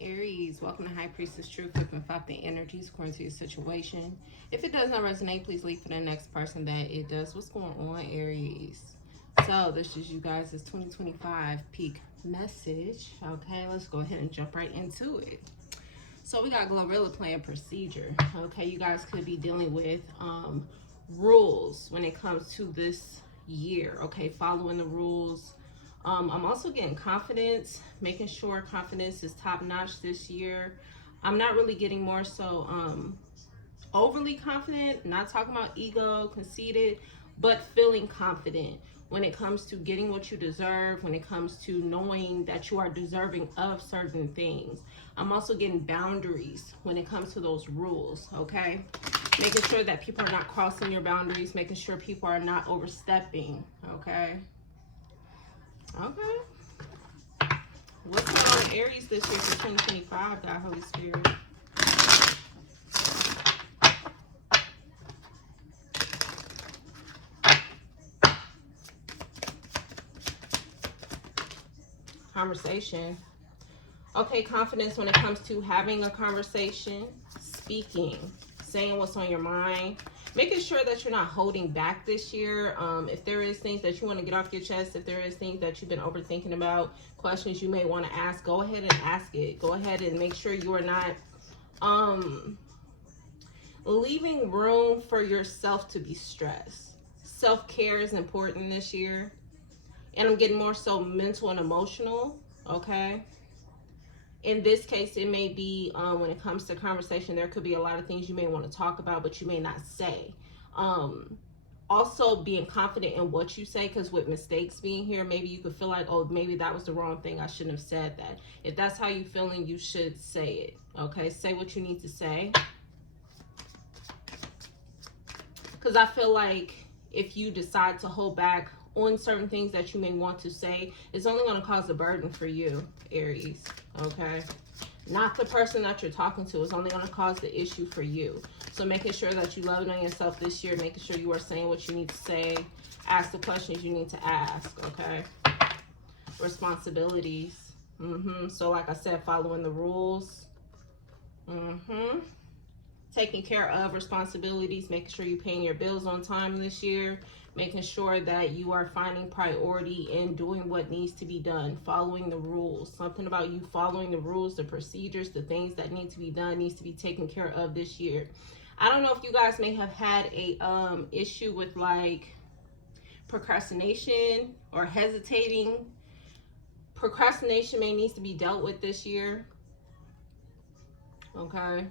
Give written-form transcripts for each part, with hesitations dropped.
Aries, welcome to High Priestess Truth, flipping 5 the energies according to your situation. If it does not resonate, please leave for the next person that it does. What's going on, Aries? So this is you guys' 2025 peak message. Okay, let's go ahead and jump right into it. So we got Glorilla playing procedure. Okay, you guys could be dealing with rules when it comes to this year. Okay, following the rules. I'm also getting confidence, making sure confidence is top notch this year. I'm not really getting more so overly confident, not talking about ego, conceited, but feeling confident when it comes to getting what you deserve, when it comes to knowing that you are deserving of certain things. I'm also getting boundaries when it comes to those rules, okay? Making sure that people are not crossing your boundaries, making sure people are not overstepping, okay? Okay. What's going on with Aries this year for 2025, God, Holy Spirit? Conversation. Okay, confidence when it comes to having a conversation, speaking, saying what's on your mind, making sure that you're not holding back this year. If there is things that you want to get off your chest, if there is things that you've been overthinking about, questions you may want to ask, go ahead and ask it. Go ahead and make sure you are not leaving room for yourself to be stressed. Self-care is important this year. And I'm getting more so mental and emotional, okay? In this case, it may be when it comes to conversation, there could be a lot of things you may want to talk about, but you may not say. Also, being confident in what you say, because with mistakes being here, maybe you could feel like, oh, maybe that was the wrong thing. I shouldn't have said that. If that's how you're feeling, you should say it, okay? Say what you need to say. Because I feel like if you decide to hold back on certain things that you may want to say, it's only going to cause a burden for you, Aries, okay? Not the person that you're talking to. It's only going to cause the issue for you. So making sure that you love on yourself this year, making sure you are saying what you need to say, ask the questions you need to ask, okay? Responsibilities. So like I said, following the rules. Taking care of responsibilities, making sure you're paying your bills on time this year, making sure that you are finding priority in doing what needs to be done, following the rules. Something about you following the rules, the procedures, the things that need to be done needs to be taken care of this year. I don't know if you guys may have had a issue with like procrastination or hesitating. Procrastination may need to be dealt with this year. Okay.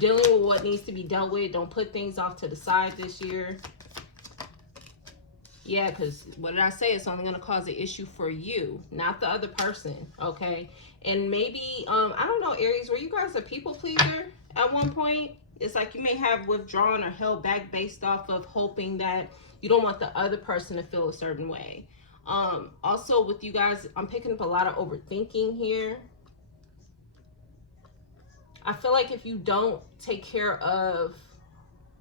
Dealing with what needs to be dealt with. Don't put things off to the side this year. Yeah, because what did I say? It's only going to cause an issue for you, not the other person, okay? And maybe, I don't know, Aries, were you guys a people pleaser at one point? It's like you may have withdrawn or held back based off of hoping that you don't want the other person to feel a certain way. Also, with you guys, I'm picking up a lot of overthinking here. I feel like if you don't take care of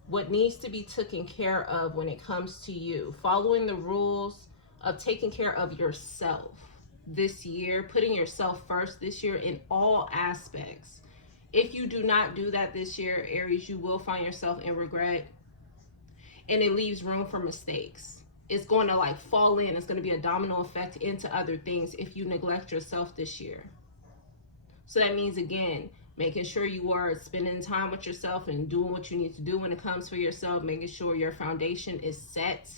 what needs to be taken care of when it comes to you, following the rules of taking care of yourself this year, putting yourself first this year in all aspects. If you do not do that this year, Aries, you will find yourself in regret, and it leaves room for mistakes. It's going to like fall in. It's going to be a domino effect into other things if you neglect yourself this year. So that means, again, making sure you are spending time with yourself and doing what you need to do when it comes for yourself, making sure your foundation is set.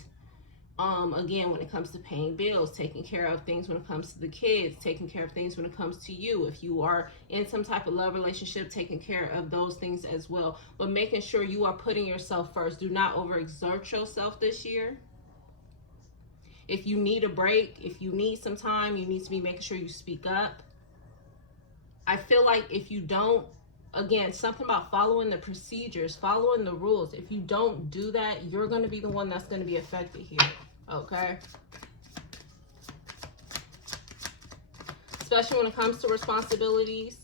Again, when it comes to paying bills, taking care of things when it comes to the kids, taking care of things when it comes to you. If you are in some type of love relationship, taking care of those things as well. But making sure you are putting yourself first. Do not overexert yourself this year. If you need a break, if you need some time, you need to be making sure you speak up. I feel like if you don't, again, something about following the procedures, following the rules. If you don't do that, you're going to be the one that's going to be affected here, okay? Especially when it comes to responsibilities.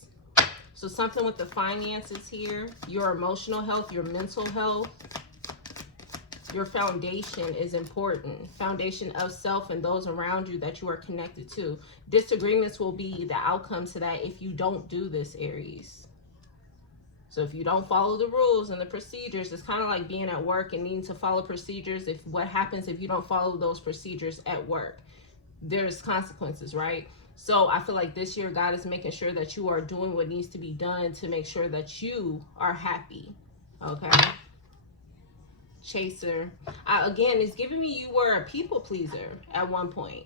So something with the finances here, your emotional health, your mental health. Your foundation is important. Foundation of self and those around you that you are connected to. Disagreements will be the outcome to that if you don't do this, Aries. So if you don't follow the rules and the procedures, it's kind of like being at work and needing to follow procedures. If what happens if you don't follow those procedures at work? There's consequences, right? So I feel like this year God is making sure that you are doing what needs to be done to make sure that you are happy. Okay. Chaser. Again, it's giving me you were a people pleaser at one point.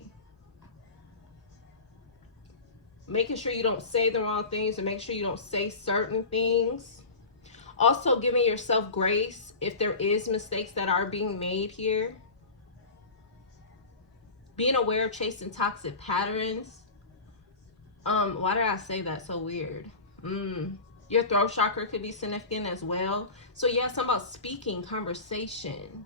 Making sure you don't say the wrong things, or make sure you don't say certain things. Also giving yourself grace if there is mistakes that are being made here. Being aware of chasing toxic patterns. Why did I say that so weird? Your throat chakra could be significant as well. So yeah, something about speaking, conversation.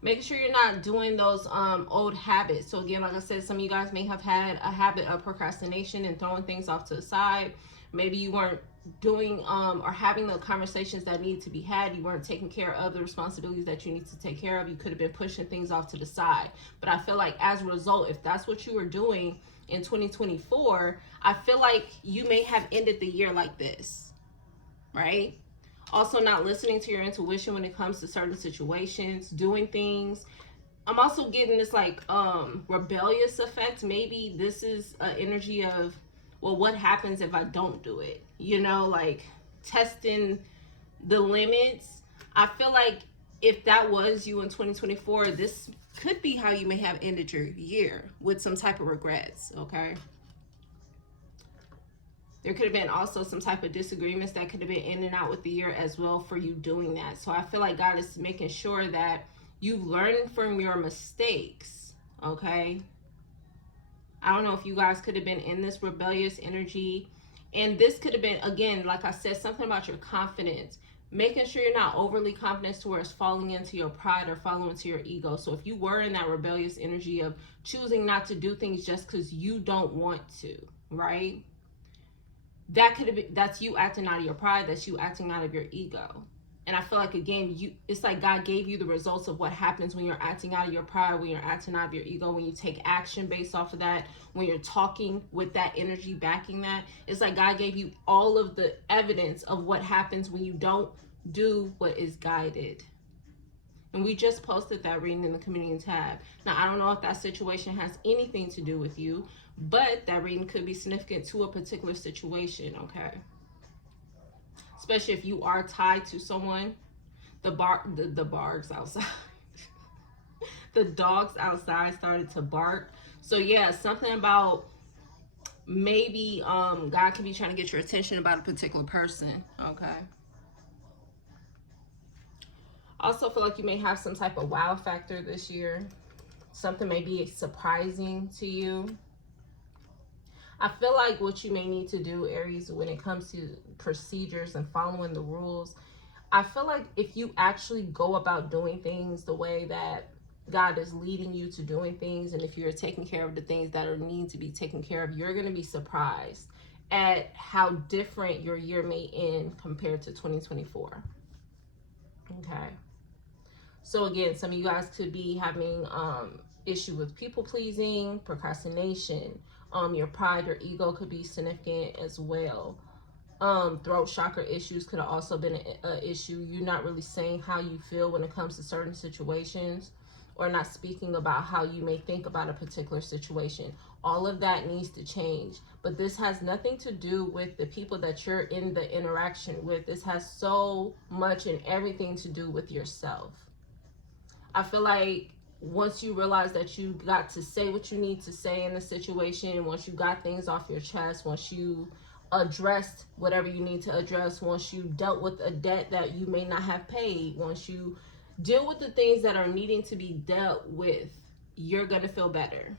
Making sure you're not doing those old habits. So again, like I said, some of you guys may have had a habit of procrastination and throwing things off to the side. Maybe you weren't doing or having the conversations that need to be had. You weren't taking care of the responsibilities that you need to take care of. You could have been pushing things off to the side. But I feel like as a result, if that's what you were doing in 2024, I feel like you may have ended the year like this, right? Also not listening to your intuition when it comes to certain situations, doing things. I'm also getting this like rebellious effect. Maybe this is an energy of, well, what happens if I don't do it? You know, like testing the limits. I feel like if that was you in 2024, this could be how you may have ended your year, with some type of regrets, okay? There could have been also some type of disagreements that could have been in and out with the year as well for you doing that. So I feel like God is making sure that you've learned from your mistakes, okay? I don't know if you guys could have been in this rebellious energy. And this could have been, again, like I said, something about your confidence. Making sure you're not overly confident to where it's falling into your pride or falling into your ego. So if you were in that rebellious energy of choosing not to do things just because you don't want to, right? That could have been, that's you acting out of your pride, that's you acting out of your ego. And I feel like, again, it's like God gave you the results of what happens when you're acting out of your pride, when you're acting out of your ego, when you take action based off of that, when you're talking with that energy backing that. It's like God gave you all of the evidence of what happens when you don't do what is guided. And we just posted that reading in the community tab. Now, I don't know if that situation has anything to do with you, but that reading could be significant to a particular situation, okay? Especially if you are tied to someone. The barks outside. The dogs outside started to bark. So yeah, something about maybe God could be trying to get your attention about a particular person, okay? Also feel like you may have some type of wow factor this year. Something may be surprising to you. I feel like what you may need to do, Aries, when it comes to procedures and following the rules, I feel like if you actually go about doing things the way that God is leading you to doing things, and if you're taking care of the things that are need to be taken care of, you're going to be surprised at how different your year may end compared to 2024. Okay. So again, some of you guys could be having issue with people pleasing, procrastination. Your pride or ego could be significant as well. Throat chakra issues could have also been an issue. You're not really saying how you feel when it comes to certain situations, or not speaking about how you may think about a particular situation. All of that needs to change. But this has nothing to do with the people that you're in the interaction with. This has so much and everything to do with yourself. I feel like once you realize that you got to say what you need to say in the situation, once you got things off your chest, once you addressed whatever you need to address, once you dealt with a debt that you may not have paid, once you deal with the things that are needing to be dealt with, you're going to feel better.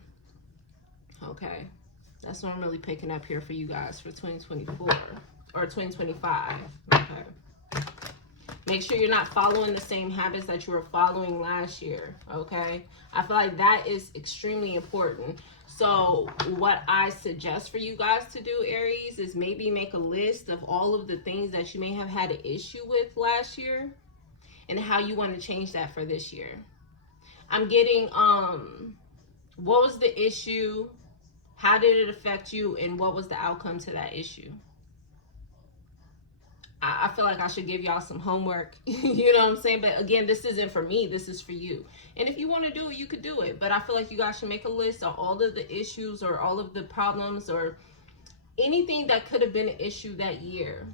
Okay. That's what I'm really picking up here for you guys for 2024 or 2025. Okay. Make sure you're not following the same habits that you were following last year, okay? I feel like that is extremely important. So what I suggest for you guys to do, Aries, is maybe make a list of all of the things that you may have had an issue with last year. and how you want to change that for this year. I'm getting what was the issue, how did it affect you, and what was the outcome to that issue. I feel like I should give y'all some homework. You know what I'm saying? But again, this isn't for me, this is for you. And if you want to do it, you could do it. But I feel like you guys should make a list of all of the issues or all of the problems or anything that could have been an issue that year.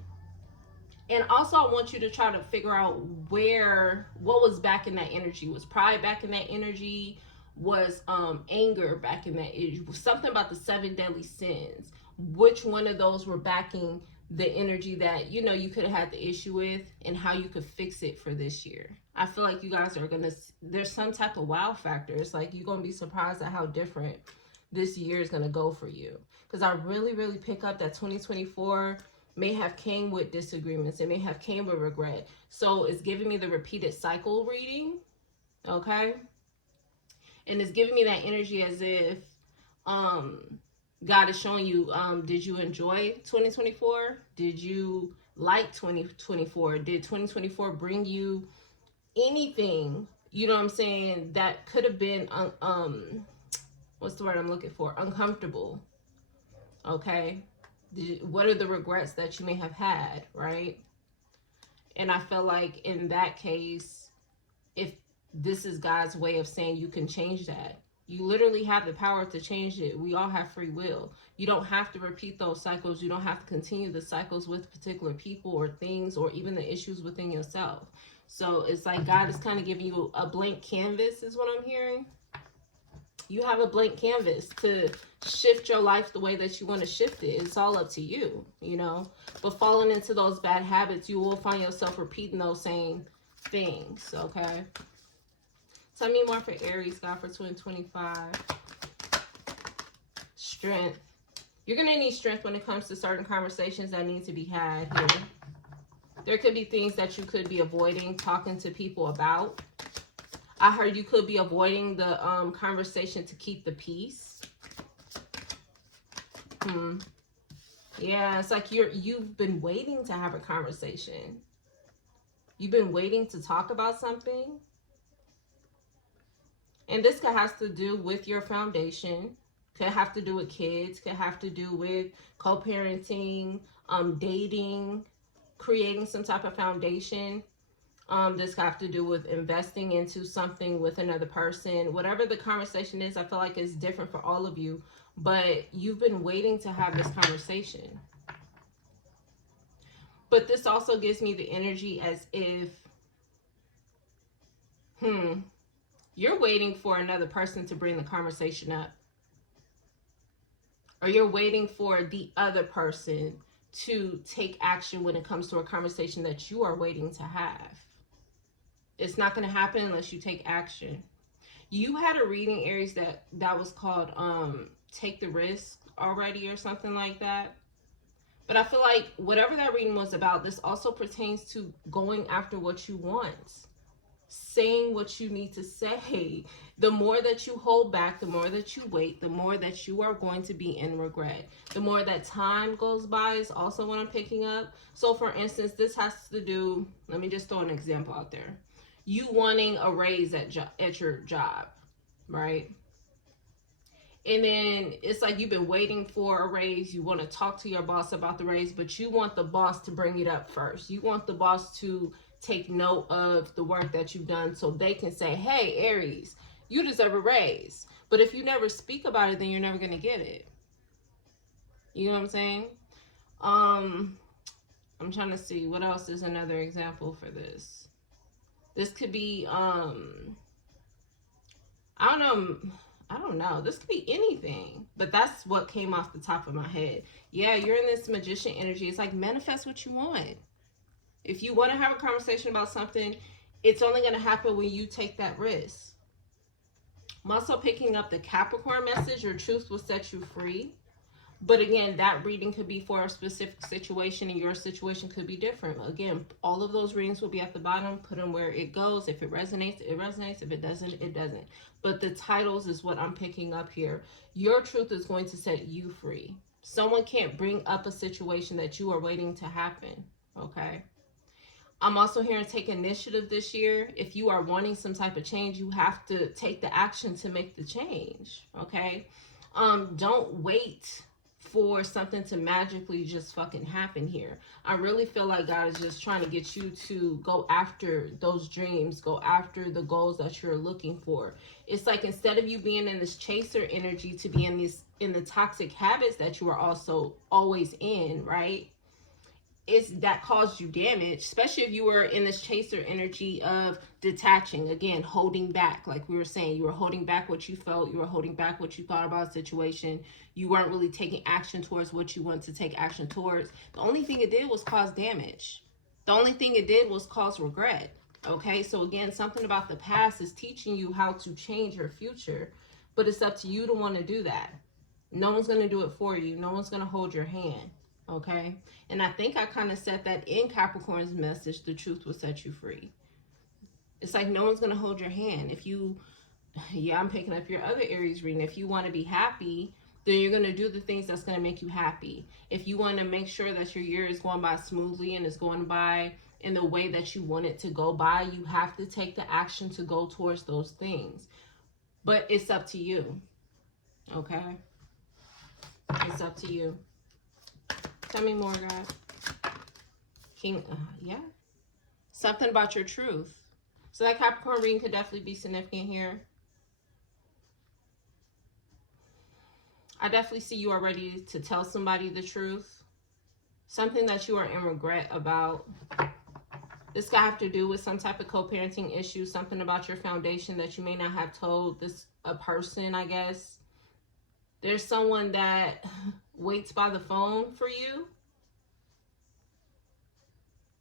And also, I want you to try to figure out what was back in that energy. Was pride back in that energy? Was anger back in that energy? Something about the 7 deadly sins. Which one of those were backing the energy that, you know, you could have had the issue with, and how you could fix it for this year? I feel like you guys are gonna, there's some type of wow factor. It's like you're gonna be surprised at how different this year is gonna go for you. Because I really, really pick up that 2024 may have came with disagreements. It may have came with regret. So it's giving me the repeated cycle reading, okay? And it's giving me that energy as if God is showing you, did you enjoy 2024? Did you like 2024? Did 2024 bring you anything, you know what I'm saying, that could have been, what's the word I'm looking for? Uncomfortable, okay? What are the regrets that you may have had, right? And I feel like in that case, if this is God's way of saying you can change that, you literally have the power to change it. We all have free will. You don't have to repeat those cycles. You don't have to continue the cycles with particular people or things or even the issues within yourself. So it's like God is kind of giving you a blank canvas is what I'm hearing. You have a blank canvas to shift your life the way that you want to shift it. It's all up to you, you know. But falling into those bad habits, you will find yourself repeating those same things, okay? Tell me more for Aries, God, for 2025. Strength. You're going to need strength when it comes to certain conversations that need to be had here. There could be things that you could be avoiding talking to people about. I heard you could be avoiding the conversation to keep the peace. Yeah, it's like you've been waiting to have a conversation. You've been waiting to talk about something. And this could have to do with your foundation. Could have to do with kids. Could have to do with co-parenting, dating, creating some type of foundation. This could have to do with investing into something with another person. Whatever the conversation is, I feel like it's different for all of you. But you've been waiting to have this conversation. But this also gives me the energy as if, you're waiting for another person to bring the conversation up. Or you're waiting for the other person to take action when it comes to a conversation that you are waiting to have. It's not going to happen unless you take action. You had a reading, Aries, that was called Take the Risk already or something like that. But I feel like whatever that reading was about, this also pertains to going after what you want. Saying what you need to say. The more that you hold back, the more that you wait, the more that you are going to be in regret. The more that time goes by is also what I'm picking up. So for instance, this has to do, let me just throw an example out there. You wanting a raise at your job, right? And then it's like you've been waiting for a raise. You want to talk to your boss about the raise, but you want the boss to bring it up first. You want the boss to take note of the work that you've done so they can say, hey, Aries, you deserve a raise. But if you never speak about it, then you're never going to get it. You know what I'm saying? I'm trying to see what else is another example for this. This could be, I don't know. This could be anything, but that's what came off the top of my head. Yeah, you're in this magician energy. It's like manifest what you want. If you want to have a conversation about something, it's only going to happen when you take that risk. I'm also picking up the Capricorn message. Your truth will set you free. But again, that reading could be for a specific situation, and your situation could be different. Again, all of those readings will be at the bottom. Put them where it goes. If it resonates, it resonates. If it doesn't, it doesn't. But the titles is what I'm picking up here. Your truth is going to set you free. Someone can't bring up a situation that you are waiting to happen. Okay? I'm also hearing take initiative this year. If you are wanting some type of change, you have to take the action to make the change. Okay. Don't wait for something to magically just fucking happen here. I really feel like God is just trying to get you to go after those dreams, go after the goals that you're looking for. It's like instead of you being in this chaser energy to be in the toxic habits that you are also always in, right? It's that caused you damage, especially if you were in this chaser energy of detaching, again, holding back. Like we were saying, you were holding back what you felt, you were holding back what you thought about a situation, you weren't really taking action towards what you want to take action towards. The only thing it did was cause damage. The only thing it did was cause regret. Okay, so again, something about the past is teaching you how to change your future, but it's up to you to want to do that. No one's going to do it for you. No one's going to hold your hand. Okay. And I think I kind of said that in Capricorn's message, the truth will set you free. It's like no one's going to hold your hand. If you, yeah, I'm picking up your other Aries reading. If you want to be happy, then you're going to do the things that's going to make you happy. If you want to make sure that your year is going by smoothly and is going by in the way that you want it to go by, you have to take the action to go towards those things. But it's up to you. Okay. It's up to you. Tell me more, God. King, yeah. Something about your truth. So that Capricorn reading could definitely be significant here. I definitely see you are ready to tell somebody the truth. Something that you are in regret about. This could have to do with some type of co-parenting issue. Something about your foundation that you may not have told a person, I guess. There's someone that waits by the phone for you.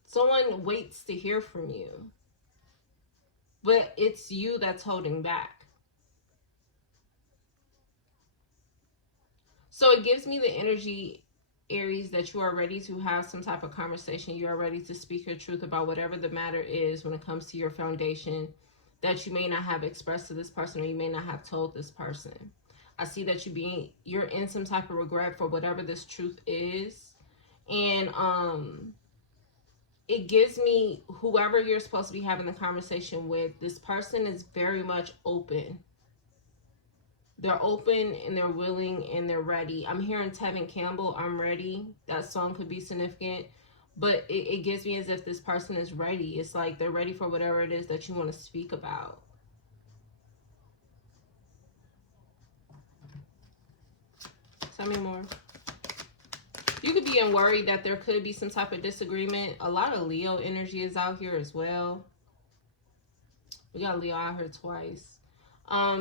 Someone waits to hear from you. But it's you that's holding back. So it gives me the energy, Aries, that you are ready to have some type of conversation. You are ready to speak your truth about whatever the matter is when it comes to your foundation that you may not have expressed to this person or you may not have told this person. I see that you're in some type of regret for whatever this truth is. And it gives me whoever you're supposed to be having the conversation with, this person is very much open. They're open and they're willing and they're ready. I'm hearing Tevin Campbell, I'm ready. That song could be significant. But it gives me as if this person is ready. It's like they're ready for whatever it is that you want to speak about. Tell me more. You could be worried that there could be some type of disagreement. A lot of Leo energy is out here as well. We got Leo out here twice.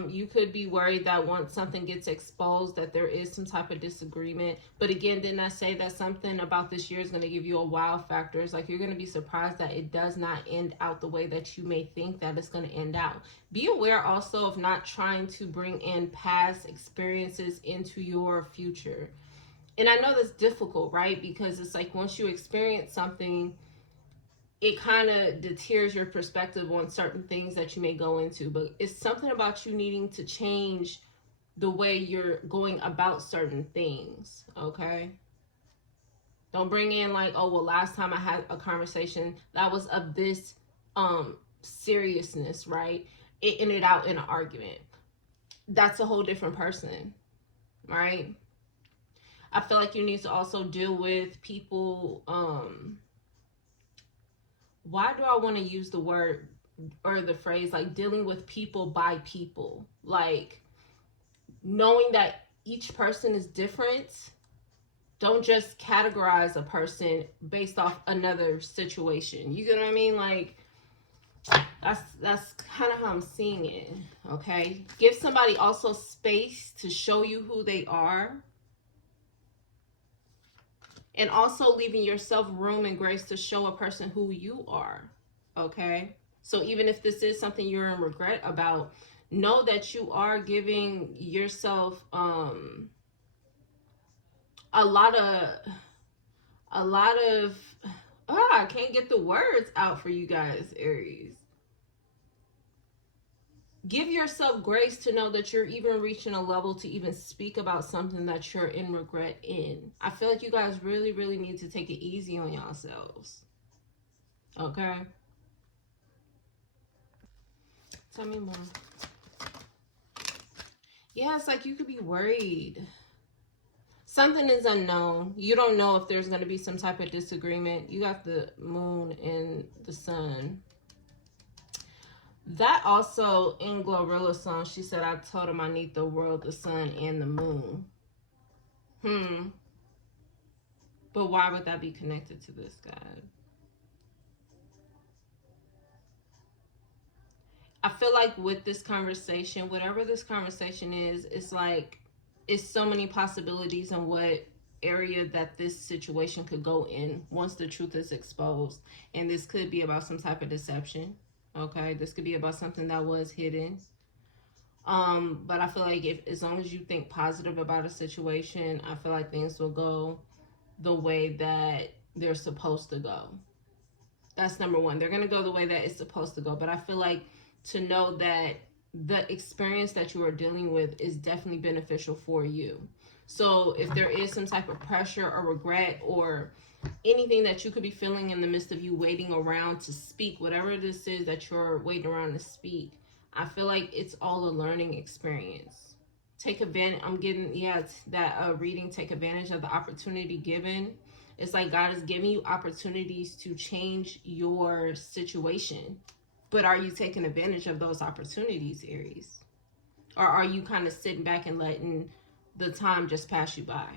You could be worried that once something gets exposed that there is some type of disagreement. But again, didn't I say that something about this year is going to give you a wow factor? It's like you're going to be surprised that it does not end out the way that you may think that it's going to end out. Be aware also of not trying to bring in past experiences into your future. And I know that's difficult, right? Because it's like once you experience something, it kind of deters your perspective on certain things that you may go into. But it's something about you needing to change the way you're going about certain things, okay? Don't bring in like, oh, well, last time I had a conversation that was of this seriousness, right? It ended out in an argument. That's a whole different person, right? I feel like you need to also deal with people, why do I want to use the word or the phrase like dealing with people by people? Like knowing that each person is different. Don't just categorize a person based off another situation. You get what I mean? Like that's kind of how I'm seeing it. Okay. Give somebody also space to show you who they are. And also leaving yourself room and grace to show a person who you are, okay? So even if this is something you're in regret about, know that you are giving yourself a lot of, I can't get the words out for you guys, Aries. Give yourself grace to know that you're even reaching a level to even speak about something that you're in regret in. I feel like you guys really, really need to take it easy on yourselves. Okay? Tell me more. Yeah, it's like you could be worried. Something is unknown. You don't know if there's going to be some type of disagreement. You got the moon and the sun. That also, in Glorilla's song, she said, I told him I need the world, the sun, and the moon. But why would that be connected to this guy? I feel like with this conversation, whatever this conversation is, it's like, it's so many possibilities on what area that this situation could go in once the truth is exposed. And this could be about some type of deception. Okay, this could be about something that was hidden. But I feel like if, as long as you think positive about a situation, I feel like things will go the way that they're supposed to go. That's number one. They're going to go the way that it's supposed to go. But I feel like to know that the experience that you are dealing with is definitely beneficial for you. So if there is some type of pressure or regret or anything that you could be feeling in the midst of you waiting around to speak, whatever this is that you're waiting around to speak, I feel like it's all a learning experience. Take advantage. I'm getting, yeah, that reading, take advantage of the opportunity given. It's like God is giving you opportunities to change your situation. But are you taking advantage of those opportunities, Aries? Or are you kind of sitting back and letting the time just pass you by?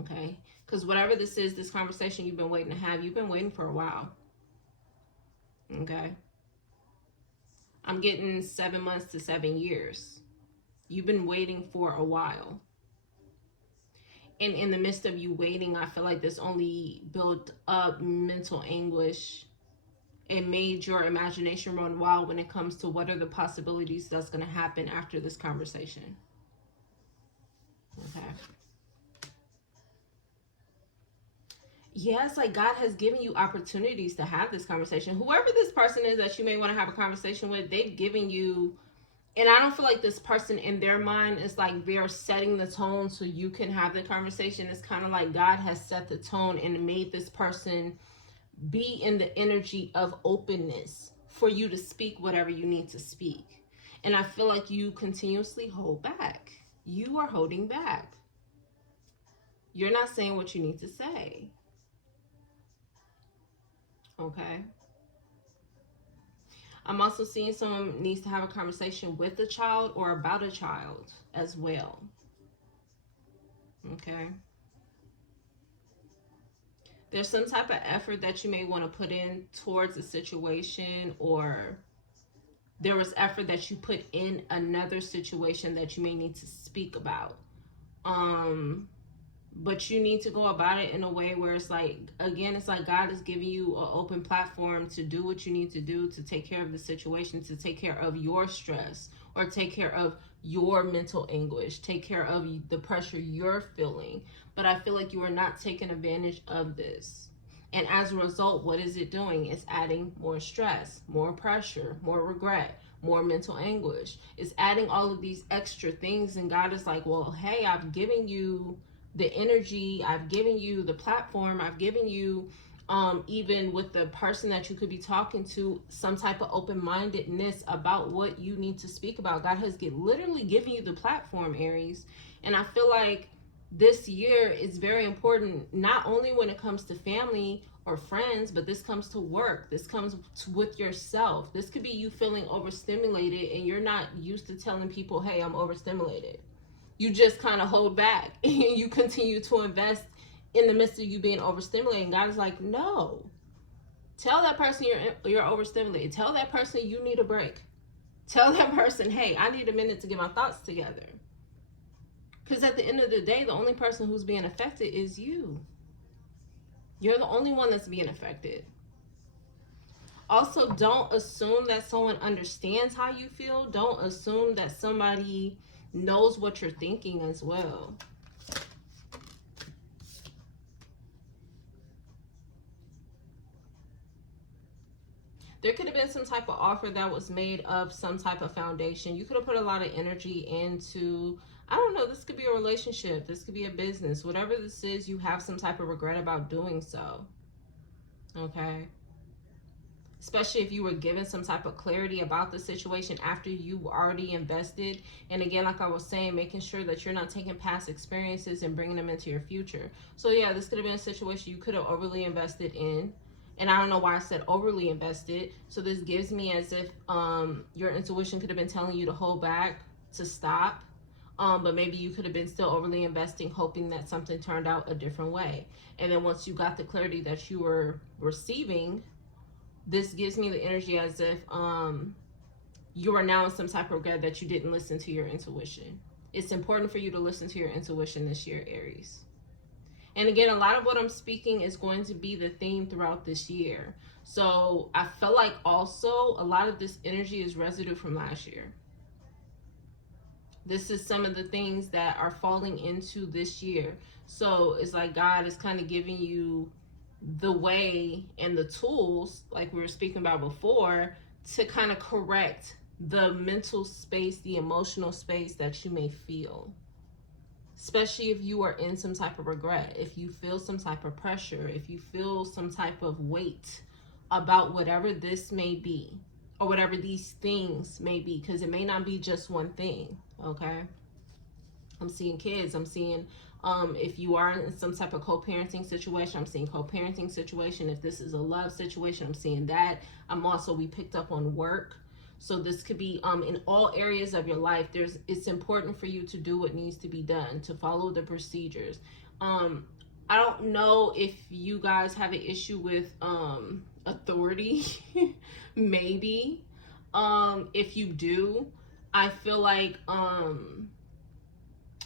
Okay? Because whatever this is, this conversation you've been waiting to have, you've been waiting for a while. Okay? I'm getting 7 months to 7 years. You've been waiting for a while. And in the midst of you waiting, I feel like this only built up mental anguish and made your imagination run wild when it comes to what are the possibilities that's going to happen after this conversation. Okay. Yes, like God has given you opportunities to have this conversation. Whoever this person is that you may want to have a conversation with, they've given you, and I don't feel like this person in their mind is like they're setting the tone so you can have the conversation. It's kind of like God has set the tone and made this person be in the energy of openness for you to speak whatever you need to speak. And I feel like you continuously hold back. You are holding back. You're not saying what you need to say. Okay. I'm also seeing someone needs to have a conversation with a child or about a child as well. Okay. There's some type of effort that you may want to put in towards a situation, or there was effort that you put in another situation that you may need to speak about. But you need to go about it in a way where it's like, again, it's like God is giving you an open platform to do what you need to do to take care of the situation, to take care of your stress, or take care of your mental anguish, take care of the pressure you're feeling. But I feel like you are not taking advantage of this. And as a result, what is it doing? It's adding more stress, more pressure, more regret, more mental anguish. It's adding all of these extra things. And God is like, well, hey, I've given you the energy, I've given you the platform, I've given you even with the person that you could be talking to, some type of open-mindedness about what you need to speak about. God has literally given you the platform, Aries. And I feel like this year is very important, not only when it comes to family or friends, but this comes to work. This comes with yourself. This could be you feeling overstimulated and you're not used to telling people, hey, I'm overstimulated. You just kind of hold back and you continue to invest in the midst of you being overstimulated. And God is like, no. Tell that person you're overstimulated. Tell that person you need a break. Tell that person, hey, I need a minute to get my thoughts together. Because at the end of the day, the only person who's being affected is you. You're the only one that's being affected. Also, don't assume that someone understands how you feel. Don't assume that somebody knows what you're thinking as well. There could have been some type of offer that was made of some type of foundation. You could have put a lot of energy into, I don't know, this could be a relationship, this could be a business. Whatever this is, you have some type of regret about doing so. Okay. Especially if you were given some type of clarity about the situation after you already invested. And again, like I was saying, making sure that you're not taking past experiences and bringing them into your future. So yeah, this could have been a situation you could have overly invested in. And I don't know why I said overly invested. So this gives me as if your intuition could have been telling you to hold back, to stop. But maybe you could have been still overly investing, hoping that something turned out a different way. And then once you got the clarity that you were receiving, this gives me the energy as if you are now in some type of regret that you didn't listen to your intuition. It's important for you to listen to your intuition this year, Aries. And again, a lot of what I'm speaking is going to be the theme throughout this year. So I feel like also a lot of this energy is residue from last year. This is some of the things that are falling into this year. So it's like God is kind of giving you the way and the tools, like we were speaking about before, to kind of correct the mental space, the emotional space that you may feel. Especially if you are in some type of regret, if you feel some type of pressure, if you feel some type of weight about whatever this may be, or whatever these things may be, because it may not be just one thing, okay? I'm seeing kids, I'm seeing if you are in some type of co-parenting situation, I'm seeing co-parenting situation. If this is a love situation, I'm seeing that. I'm also, we picked up on work. So this could be in all areas of your life. It's important for you to do what needs to be done, to follow the procedures. I don't know if you guys have an issue with authority. Maybe. If you do, I feel like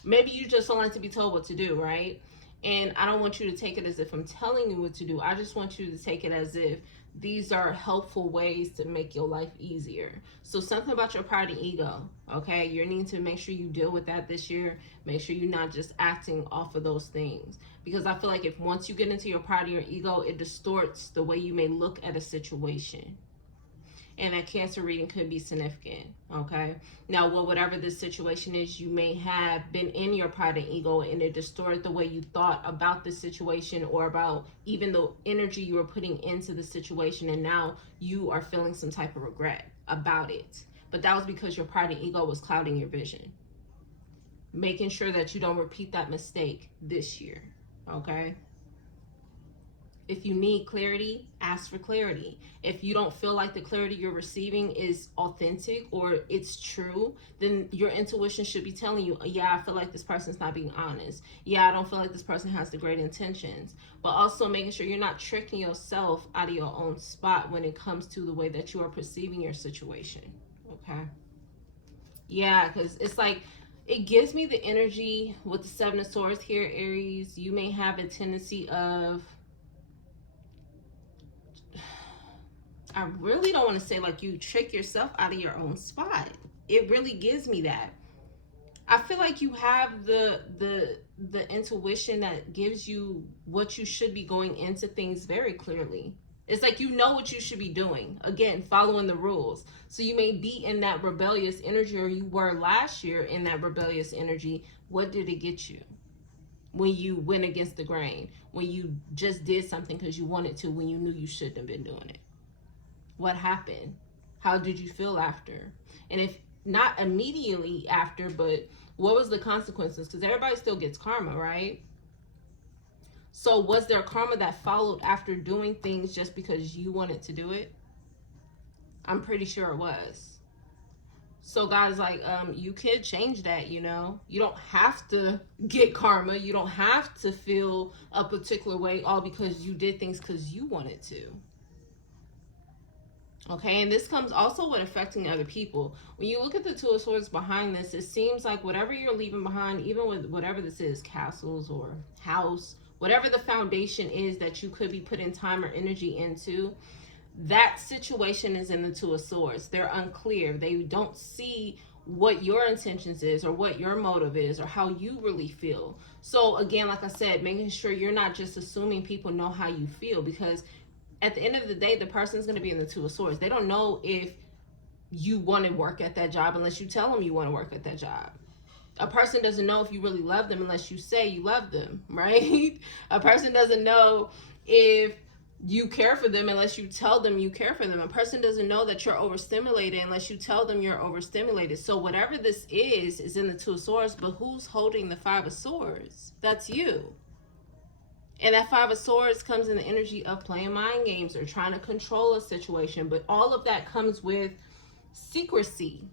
maybe you just don't like to be told what to do, right? And I don't want you to take it as if I'm telling you what to do. I just want you to take it as if these are helpful ways to make your life easier. So something about your pride and ego, okay? You need to make sure you deal with that this year. Make sure you're not just acting off of those things. Because I feel like if once you get into your pride and your ego, it distorts the way you may look at a situation. And that Cancer reading could be significant, okay? Now, whatever this situation is, you may have been in your pride and ego and it distorted the way you thought about the situation or about even the energy you were putting into the situation, and now you are feeling some type of regret about it. But that was because your pride and ego was clouding your vision. Making sure that you don't repeat that mistake this year, okay? If you need clarity, ask for clarity. If you don't feel like the clarity you're receiving is authentic or it's true, then your intuition should be telling you, yeah, I feel like this person's not being honest. Yeah, I don't feel like this person has the great intentions. But also making sure you're not tricking yourself out of your own spot when it comes to the way that you are perceiving your situation. Okay? Yeah, because it's like, it gives me the energy with the Seven of Swords here, Aries. You may have a tendency of, I really don't want to say like you trick yourself out of your own spot. It really gives me that. I feel like you have the intuition that gives you what you should be going into things very clearly. It's like you know what you should be doing. Again, following the rules. So you may be in that rebellious energy, or you were last year in that rebellious energy. What did it get you? When you went against the grain, when you just did something because you wanted to, when you knew you shouldn't have been doing it. What happened? How did you feel after? And if not immediately after, but what was the consequences? Because everybody still gets karma, right? So was there karma that followed after doing things just because you wanted to do it? I'm pretty sure it was. So God is like, you could change that, you know? You don't have to get karma. You don't have to feel a particular way all because you did things because you wanted to. Okay, and this comes also with affecting other people. When you look at the Two of Swords behind this, it seems like whatever you're leaving behind, even with whatever this is, castles or house, whatever the foundation is that you could be putting time or energy into, that situation is in the Two of Swords. They're unclear. They don't see what your intentions is or what your motive is or how you really feel. So again, like I said, making sure you're not just assuming people know how you feel, because at the end of the day, the person's going to be in the Two of Swords. They don't know if you want to work at that job unless you tell them you want to work at that job. A person doesn't know if you really love them unless you say you love them, right? A person doesn't know if you care for them unless you tell them you care for them. A person doesn't know that you're overstimulated unless you tell them you're overstimulated. So whatever this is in the Two of Swords, but who's holding the Five of Swords? That's you. And that Five of Swords comes in the energy of playing mind games or trying to control a situation. But all of that comes with secrecy,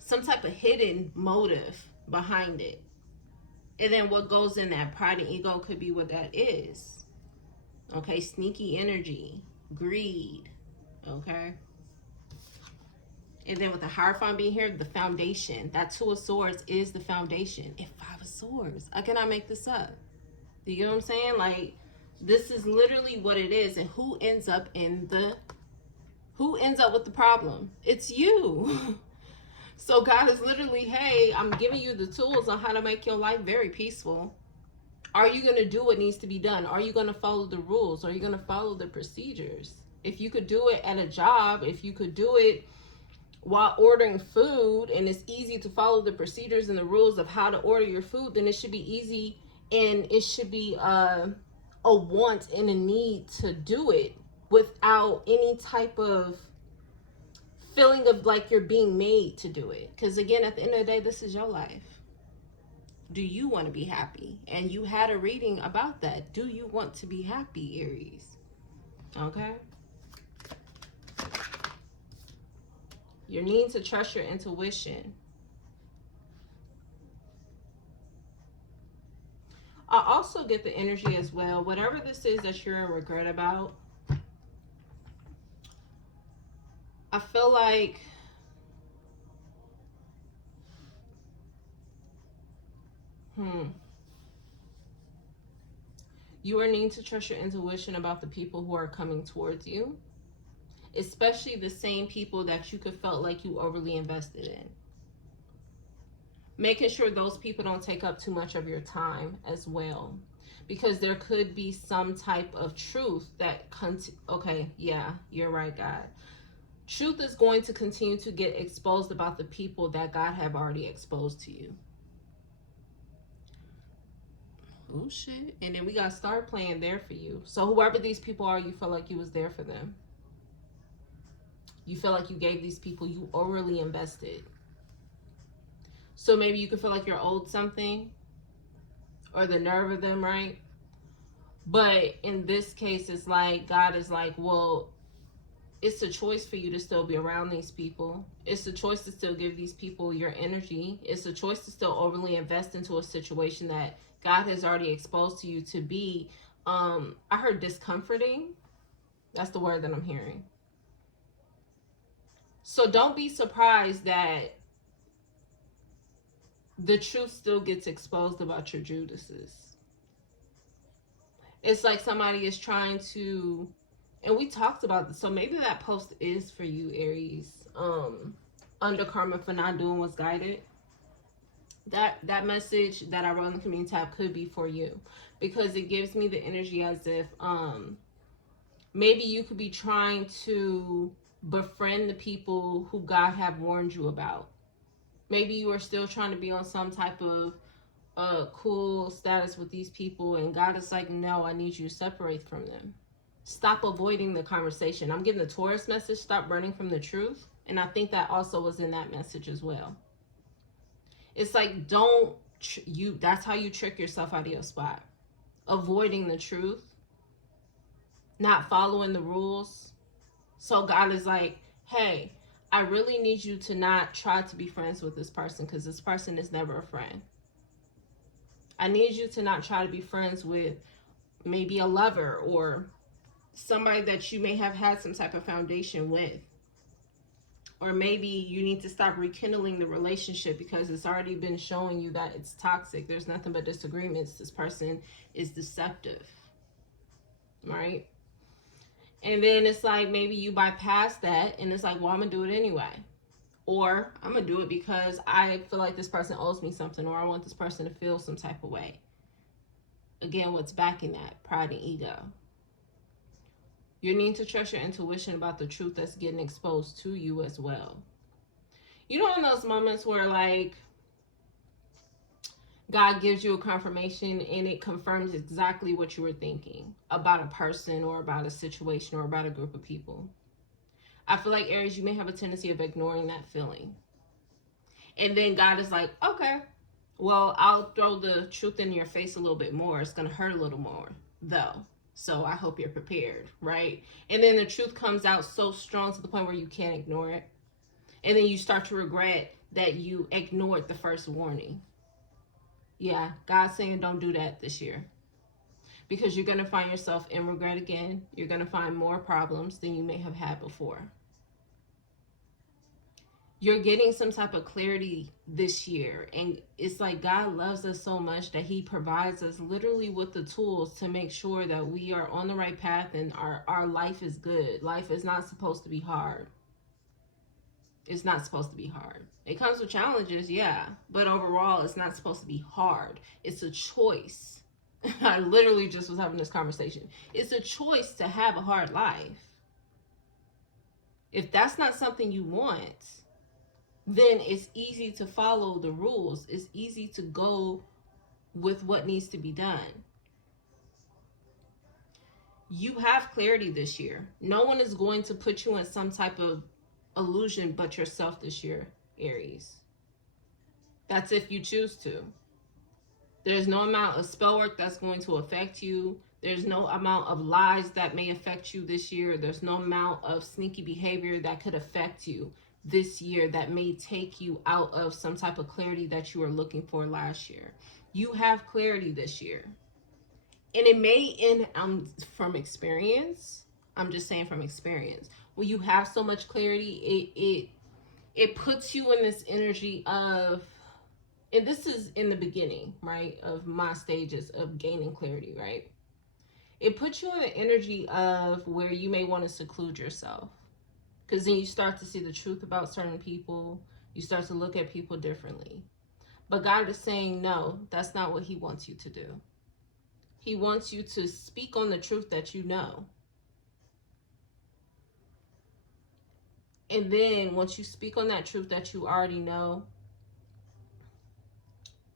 some type of hidden motive behind it. And then what goes in that pride and ego could be what that is. Okay, sneaky energy, greed, okay? And then with the Hierophant being here, the foundation. That Two of Swords is the foundation. And Five of Swords. I cannot make this up. Do you know what I'm saying? Like, this is literally what it is. And who ends up with the problem? It's you. So God is literally, hey, I'm giving you the tools on how to make your life very peaceful. Are you going to do what needs to be done? Are you going to follow the rules? Are you going to follow the procedures? If you could do it at a job, if you could do it while ordering food, and it's easy to follow the procedures and the rules of how to order your food, then it should be easy, and it should be a want and a need to do it without any type of feeling of like you're being made to do it. Because again, at the end of the day, this is your life. Do you want to be happy? And you had a reading about that. Do you want to be happy, Aries? Okay. You need to trust your intuition. I also get the energy as well. Whatever this is that you're in regret about, I feel like you are needing to trust your intuition about the people who are coming towards you, especially the same people that you could felt like you overly invested in. Making sure those people don't take up too much of your time as well, because there could be some type of truth that okay, yeah, you're right, God. Truth is going to continue to get exposed about the people that God have already exposed to you. Oh shit. And then we got start playing there for you. So whoever these people are, you feel like you was there for them. You feel like you gave these people, you overly invested. So maybe you could feel like you're owed something, or the nerve of them, right? But in this case, it's like God is like, well, it's a choice for you to still be around these people. It's a choice to still give these people your energy. It's a choice to still overly invest into a situation that God has already exposed to you to be, I heard discomforting. That's the word that I'm hearing. So don't be surprised that the truth still gets exposed about your Judases. It's like somebody is trying to, and we talked about this, so maybe that post is for you, Aries. Under karma for not doing what's guided. That message that I wrote in the community tab could be for you, because it gives me the energy as if maybe you could be trying to befriend the people who God have warned you about. Maybe you are still trying to be on some type of cool status with these people, and God is like, no, I need you to separate from them. Stop avoiding the conversation. I'm getting the Taurus message, stop running from the truth. And I think that also was in that message as well. It's like, that's how you trick yourself out of your spot. Avoiding the truth, not following the rules. So God is like, hey, I really need you to not try to be friends with this person, because this person is never a friend. I need you to not try to be friends with maybe a lover or somebody that you may have had some type of foundation with. Or maybe you need to stop rekindling the relationship because it's already been showing you that it's toxic. There's nothing but disagreements. This person is deceptive. Right? And then it's like maybe you bypass that and it's like, well, I'm going to do it anyway. Or I'm going to do it because I feel like this person owes me something, or I want this person to feel some type of way. Again, what's backing that? Pride and ego. You need to trust your intuition about the truth that's getting exposed to you as well. You know, in those moments where like God gives you a confirmation and it confirms exactly what you were thinking about a person or about a situation or about a group of people. I feel like, Aries, you may have a tendency of ignoring that feeling. And then God is like, okay, well, I'll throw the truth in your face a little bit more. It's going to hurt a little more, though. So I hope you're prepared, right? And then the truth comes out so strong to the point where you can't ignore it. And then you start to regret that you ignored the first warning. Yeah, God's saying don't do that this year. Because you're going to find yourself in regret again. You're going to find more problems than you may have had before. You're getting some type of clarity this year. And it's like God loves us so much that he provides us literally with the tools to make sure that we are on the right path and our life is good. Life is not supposed to be hard. It's not supposed to be hard. It comes with challenges, yeah. But overall, it's not supposed to be hard. It's a choice. I literally just was having this conversation. It's a choice to have a hard life. If that's not something you want, then it's easy to follow the rules. It's easy to go with what needs to be done. You have clarity this year. No one is going to put you in some type of illusion but yourself this year, Aries. That's if you choose to. There's no amount of spell work that's going to affect you. There's no amount of lies that may affect you this year. There's no amount of sneaky behavior that could affect you this year that may take you out of some type of clarity that you were looking for last year. You have clarity this year. And it may end from experience. I'm just saying from experience. When you have so much clarity, it puts you in this energy of, and this is in the beginning, right, of my stages of gaining clarity, right? It puts you in the energy of where you may want to seclude yourself. Because then you start to see the truth about certain people. You start to look at people differently. But God is saying, no, that's not what he wants you to do. He wants you to speak on the truth that you know. And then once you speak on that truth that you already know,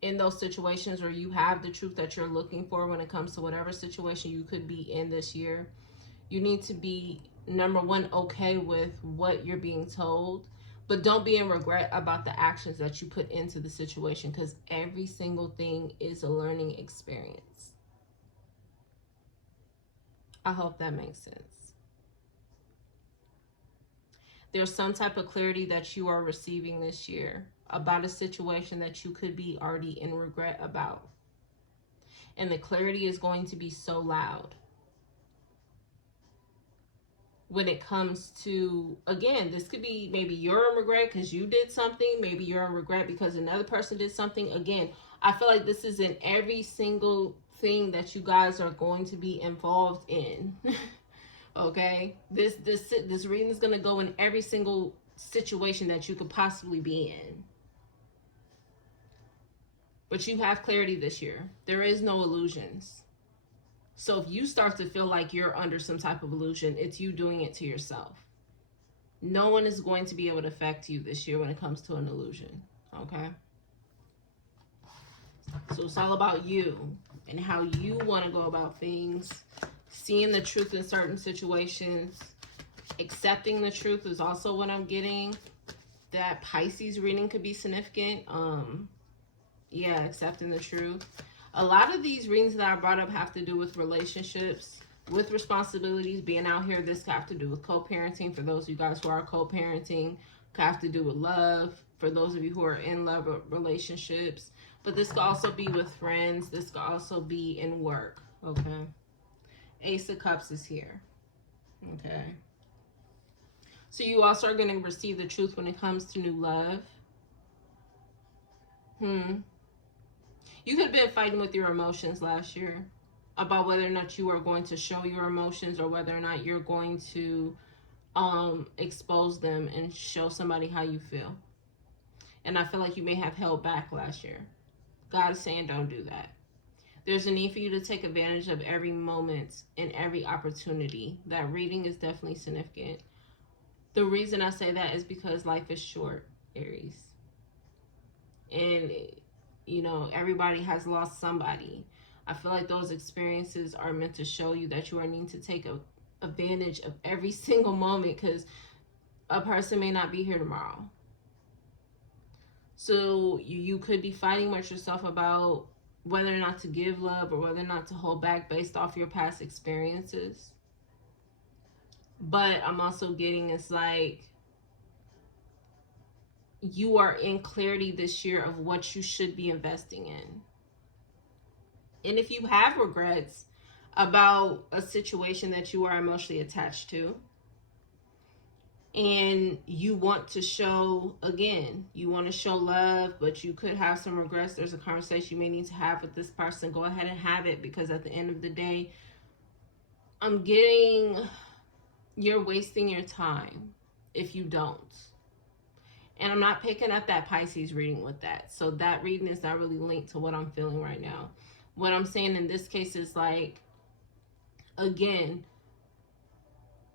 in those situations where you have the truth that you're looking for when it comes to whatever situation you could be in this year, you need to be, number one, okay with what you're being told, but don't be in regret about the actions that you put into the situation, because every single thing is a learning experience. I hope that makes sense. There's some type of clarity that you are receiving this year about a situation that you could be already in regret about. And the clarity is going to be so loud when it comes to, again, this could be maybe you're in regret because you did something. Maybe you're in regret because another person did something. Again, I feel like this is in every single thing that you guys are going to be involved in. Okay? This reading is going to go in every single situation that you could possibly be in. But you have clarity this year. There is no illusions. So if you start to feel like you're under some type of illusion, it's you doing it to yourself. No one is going to be able to affect you this year when it comes to an illusion. Okay? So it's all about you and how you want to go about things. Seeing the truth in certain situations. Accepting the truth is also what I'm getting. That Pisces reading could be significant. Yeah, accepting the truth. A lot of these readings that I brought up have to do with relationships, with responsibilities, being out here. This could have to do with co-parenting. For those of you guys who are co-parenting, could have to do with love. For those of you who are in love relationships. But this could also be with friends. This could also be in work. Okay. Ace of Cups is here. Okay. So you also are going to receive the truth when it comes to new love. You could have been fighting with your emotions last year about whether or not you are going to show your emotions or whether or not you're going to expose them and show somebody how you feel. And I feel like you may have held back last year. God is saying don't do that. There's a need for you to take advantage of every moment and every opportunity. That reading is definitely significant. The reason I say that is because life is short, Aries. And You know, everybody has lost somebody. I feel like those experiences are meant to show you that you are needing to take advantage of every single moment, because a person may not be here tomorrow. So you could be fighting with yourself about whether or not to give love or whether or not to hold back based off your past experiences. But I'm also getting, it's like you are in clarity this year of what you should be investing in. And if you have regrets about a situation that you are emotionally attached to, and you want to show, again, you want to show love, but you could have some regrets, there's a conversation you may need to have with this person, go ahead and have it, because at the end of the day, I'm getting, you're wasting your time if you don't. And I'm not picking up that Pisces reading with that. So that reading is not really linked to what I'm feeling right now. What I'm saying in this case is like, again,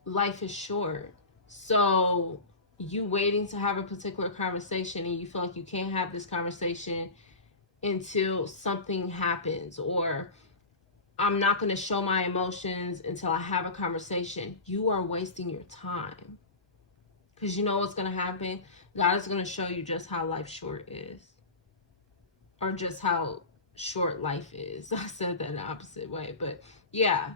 life is short. So you waiting to have a particular conversation and you feel like you can't have this conversation until something happens, or I'm not going to show my emotions until I have a conversation. You are wasting your time. Because you know what's going to happen? God is going to show you just how life short is. Or just how short life is. I said that the opposite way. But yeah.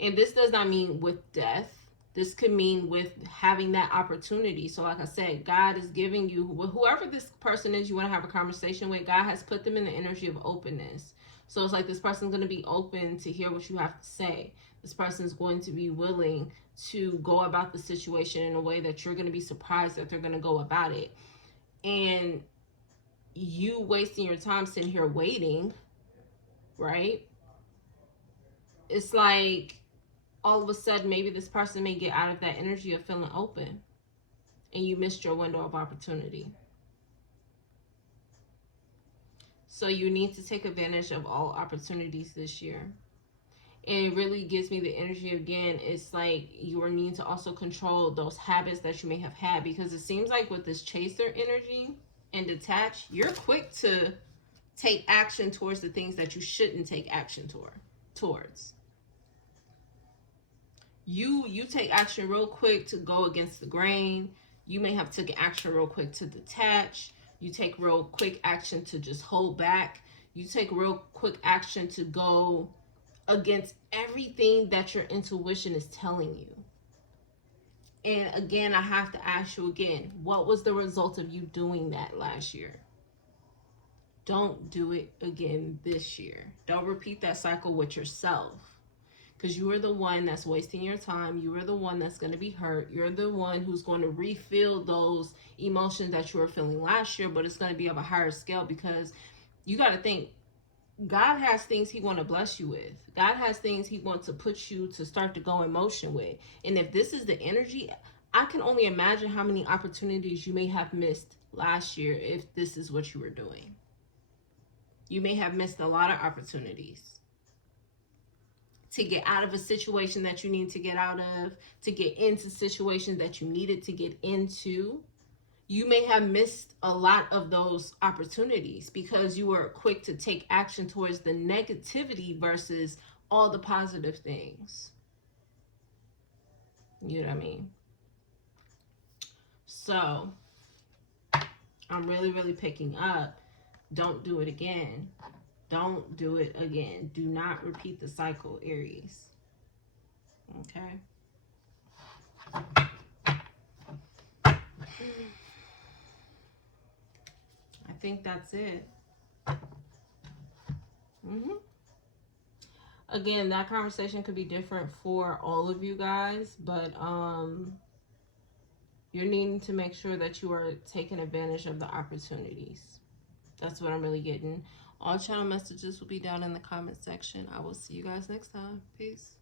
And this does not mean with death. This could mean with having that opportunity. So like I said, God is giving you, whoever this person is you want to have a conversation with, God has put them in the energy of openness. So it's like this person's going to be open to hear what you have to say. This person's going to be willing to go about the situation in a way that you're going to be surprised that they're going to go about it. And you wasting your time sitting here waiting, right? It's like all of a sudden maybe this person may get out of that energy of feeling open and you missed your window of opportunity. So you need to take advantage of all opportunities this year. And it really gives me the energy again. It's like you are needing to also control those habits that you may have had, because it seems like with this chaser energy and detach, you're quick to take action towards the things that you shouldn't take action towards. You take action real quick to go against the grain. You may have taken action real quick to detach. You take real quick action to just hold back. You take real quick action to go against everything that your intuition is telling you. And again, I have to ask you again, what was the result of you doing that last year? Don't do it again this year. Don't repeat that cycle with yourself. Because you are the one that's wasting your time. You are the one that's going to be hurt. You're the one who's going to refill those emotions that you were feeling last year, but it's going to be of a higher scale, because you got to think, God has things he wants to bless you with. God has things he wants to put you to start to go in motion with. And if this is the energy, I can only imagine how many opportunities you may have missed last year if this is what you were doing. You may have missed a lot of opportunities to get out of a situation that you need to get out of, to get into situations that you needed to get into. You may have missed a lot of those opportunities because you were quick to take action towards the negativity versus all the positive things. You know what I mean? So, I'm really, really picking up. Don't do it again. Don't do it again. Do not repeat the cycle, Aries. Okay? I think that's it. Again, that conversation could be different for all of you guys, but you're needing to make sure that you are taking advantage of the opportunities. That's what I'm really getting. All channel messages will be down in the comment section. I will see you guys next time. Peace.